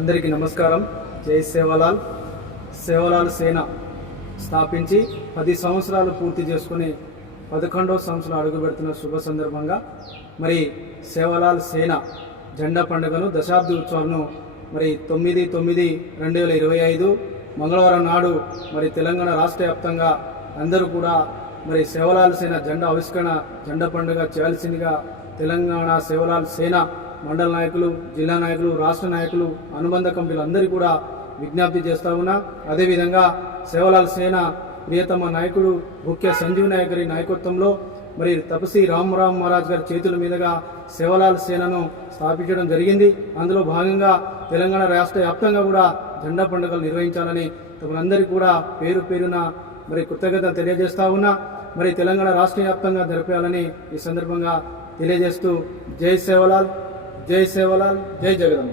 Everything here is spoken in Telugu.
అందరికీ నమస్కారం. జై సేవలాల్. సేవలాల్ సేన స్థాపించి 10 సంవత్సరాలు పూర్తి చేసుకుని 11వ సంవత్సరం అడుగుపెడుతున్న శుభ సందర్భంగా మరి సేవలాల్ సేన జెండా పండుగను దశాబ్ది ఉత్సవాలను మరి 9/9/2025 మంగళవారం నాడు మరి తెలంగాణ రాష్ట్ర వ్యాప్తంగా అందరూ కూడా మరి సేవలాల్ సేన జెండా ఆవిష్కరణ జెండా పండుగ చేయాల్సిందిగా తెలంగాణ సేవలాల్ సేన మండల నాయకులు, జిల్లా నాయకులు, రాష్ట్ర నాయకులు, అనుబంధ కమిటీలు అందరికీ కూడా విజ్ఞప్తి చేస్తా ఉన్నా. అదేవిధంగా సేవలాల్ సేన ప్రియతమ నాయకుడు ముఖ్య సంజీవ్ నాయక్ గారి నాయకత్వంలో మరి తపసి రామ్ మహారాజ్ గారి చేతుల మీదుగా సేవలాల్ సేనను స్థాపించడం జరిగింది. అందులో భాగంగా తెలంగాణ రాష్ట్ర వ్యాప్తంగా కూడా జెండా పండుగలు నిర్వహించాలని తమలందరికీ కూడా పేరు పేరున మరి కృతజ్ఞతలు తెలియజేస్తా ఉన్నా. మరి తెలంగాణ రాష్ట్ర వ్యాప్తంగా జరపాలని ఈ సందర్భంగా తెలియజేస్తూ జై సేవలాల్, జై సేవలాల్, జై జగదంబ.